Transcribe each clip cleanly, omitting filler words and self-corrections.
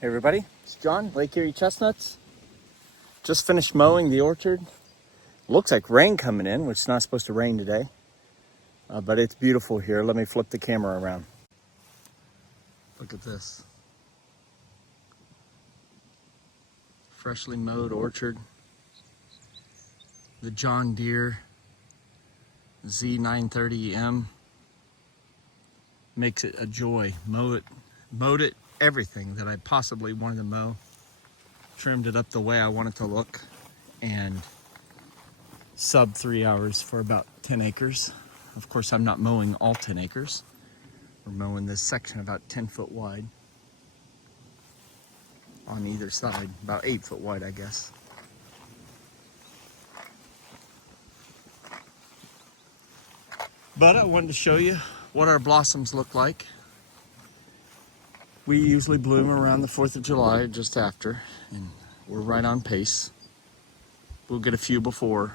Hey everybody, it's John, Lake Erie Chestnuts. Just finished mowing the orchard. Looks like rain coming in, which is not supposed to rain today. But it's beautiful here. Let me flip the camera around. Look at this. Freshly mowed orchard. The John Deere Z930M makes it a joy. Mowed it everything that I possibly wanted to mow. Trimmed it up the way I want it to look, and sub 3 hours for about 10 acres. Of course, I'm not mowing all 10 acres. We're mowing this section about 10 foot wide on either side, about 8 foot wide, I guess. But I wanted to show you what our blossoms look like. We usually bloom around the 4th of July, just after, and we're right on pace. We'll get a few before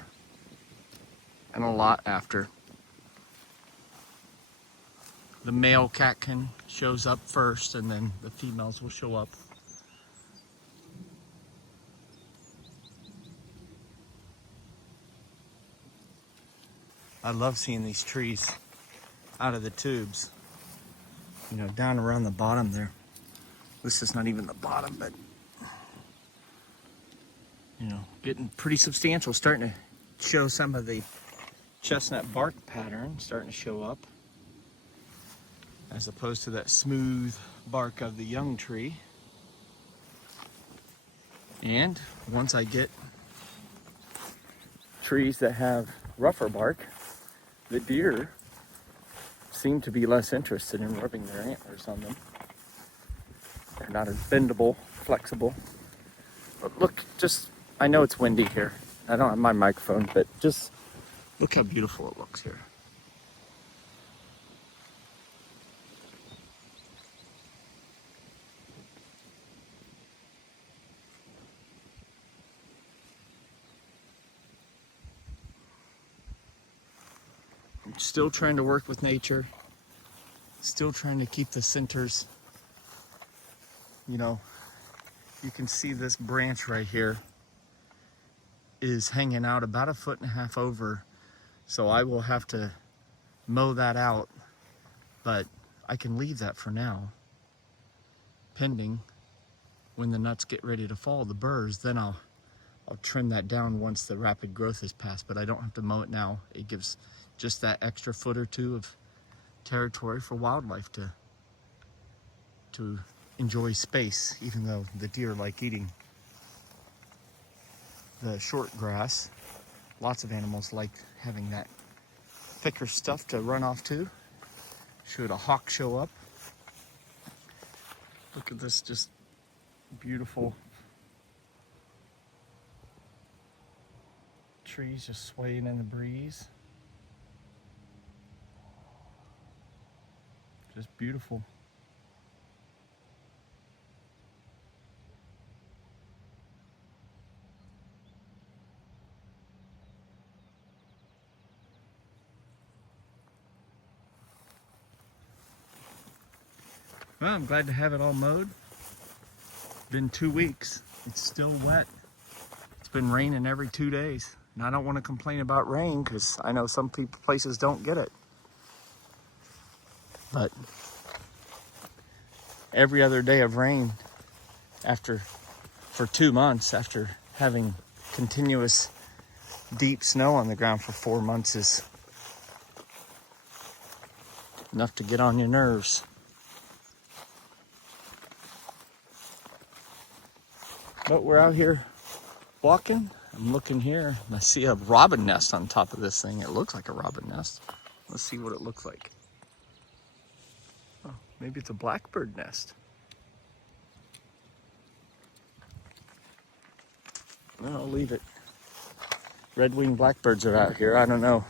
and a lot after. The male catkin shows up first, and then the females will show up. I love seeing these trees out of the tubes. You know, down around the bottom there. This is not even the bottom, but you know, getting pretty substantial. Starting to show some of the chestnut bark pattern starting to show up, as opposed to that smooth bark of the young tree. And once I get trees that have rougher bark, the deer seem to be less interested in rubbing their antlers on them. They're not as bendable, flexible. But look, I know it's windy here. I don't have my microphone, but just look how beautiful it looks here. I'm still trying to work with nature. Still trying to keep the centers. You know, you can see this branch right here is hanging out about 1.5 foot over. So I will have to mow that out, but I can leave that for now. Pending when the nuts get ready to fall, the burrs, then I'll trim that down once the rapid growth is passed, but I don't have to mow it now. It gives just that extra foot or two of territory for wildlife to enjoy space, even though the deer like eating the short grass. Lots of animals like having that thicker stuff to run off to should a hawk show up. Look at this, just beautiful trees just swaying in the breeze. Just beautiful. Well, I'm glad to have it all mowed. Been 2 weeks. It's still wet. It's been raining every 2 days. And I don't want to complain about rain because I know some places don't get it. But every other day of rain for 2 months after having continuous deep snow on the ground for 4 months is enough to get on your nerves. But we're out here walking. I'm looking here and I see a robin nest on top of this thing. It looks like a robin nest. Let's see what it looks like. Oh, maybe it's a blackbird nest. No, I'll leave it. Red-winged blackbirds are out here. I don't know.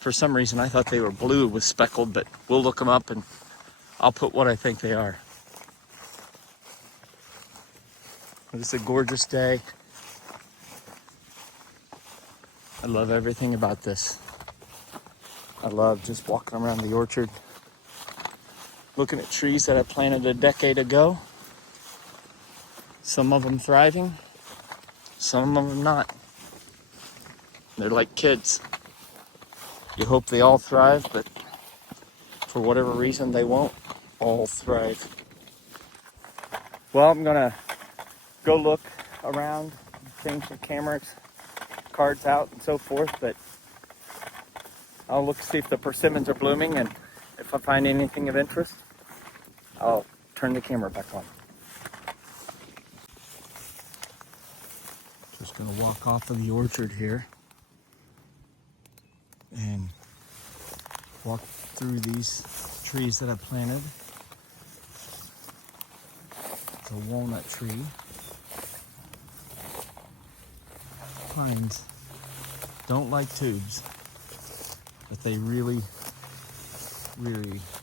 For some reason I thought they were blue with speckled, but we'll look them up and I'll put what I think they are. It's a gorgeous day. I love everything about this. I love just walking around the orchard, looking at trees that I planted a decade ago Some of them thriving, some of them not. They're like kids. You hope they all thrive, but for whatever reason, they won't all thrive. Well, I'm gonna go look around, change the cameras, cards out, and so forth, but I'll look to see if the persimmons are blooming, and if I find anything of interest, I'll turn the camera back on. Just gonna walk off of the orchard here and walk through these trees that I've planted. It's a walnut tree. Pines don't like tubes, but they really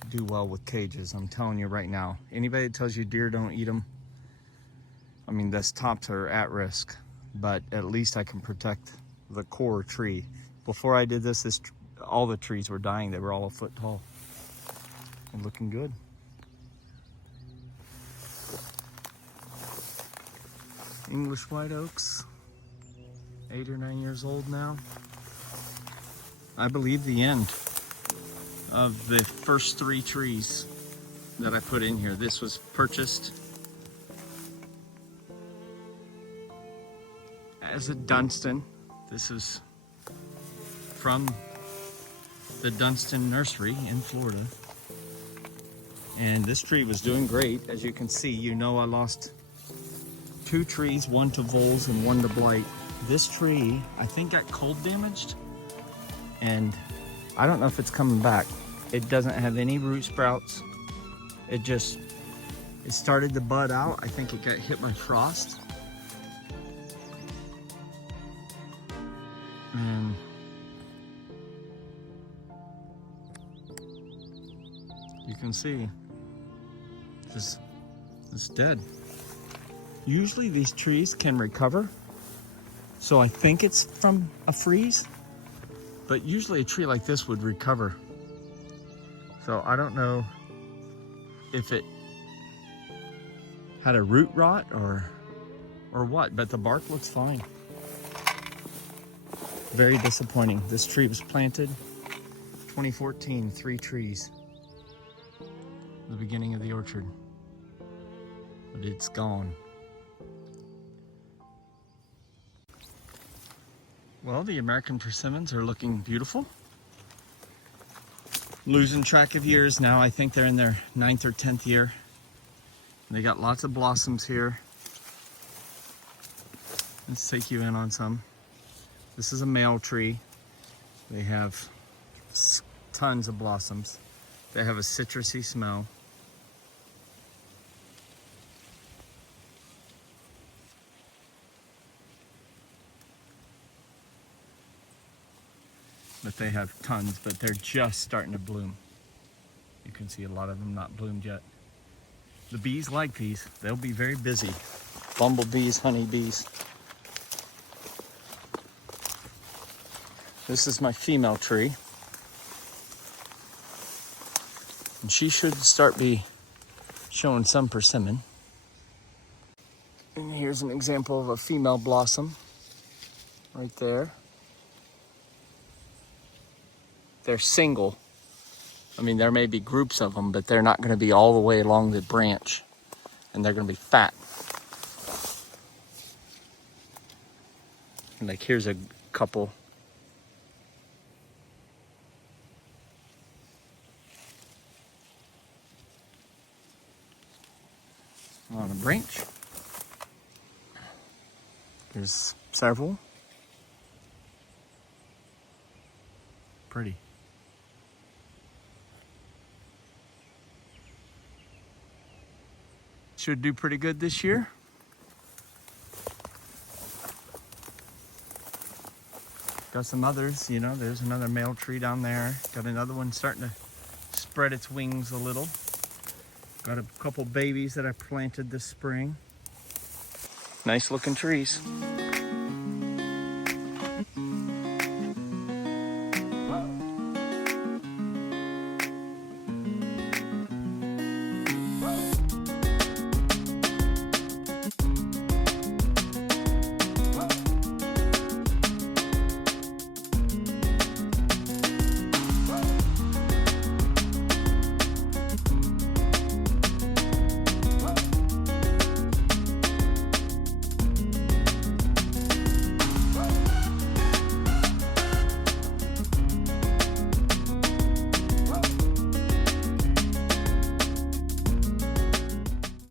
do well with cages. I'm telling you right now. Anybody that tells you deer don't eat them, I mean, these tops are at risk, but at least I can protect the core tree. Before I did this, all the trees were dying. They were all a foot tall and looking good. English white oaks, 8 or 9 years old now. I believe the end of the first 3 trees that I put in here. This was purchased as a Dunstan. This is from the Dunstan nursery in Florida. And this tree was doing great. As you can see, you know I lost 2 trees, one to voles and one to blight. This tree, I think, got cold damaged, and I don't know if it's coming back. It doesn't have any root sprouts. It started to bud out. I think it got hit by frost. And you can see, it's dead. Usually these trees can recover, so I think it's from a freeze, but usually a tree like this would recover. So I don't know if it had a root rot or what, but the bark looks fine. Very disappointing. This tree was planted 2014, 3 trees, the beginning of the orchard, but it's gone. Well, the American persimmons are looking beautiful. Losing track of years now. I think they're in their 9th or 10th year. They got lots of blossoms here. Let's take you in on some. This is a male tree. They have tons of blossoms. They have a citrusy smell. But they have tons, but they're just starting to bloom. You can see a lot of them not bloomed yet. The bees like these. They'll be very busy. Bumblebees, honeybees. This is my female tree. And she should start showing some persimmon. And here's an example of a female blossom right there. They're single. I mean, there may be groups of them, but they're not going to be all the way along the branch. And they're going to be fat. And like, here's a couple. On a branch. There's several. Pretty. Should do pretty good this year. Got some others, you know, there's another male tree down there. Got another one starting to spread its wings a little. Got a couple babies that I planted this spring. Nice looking trees.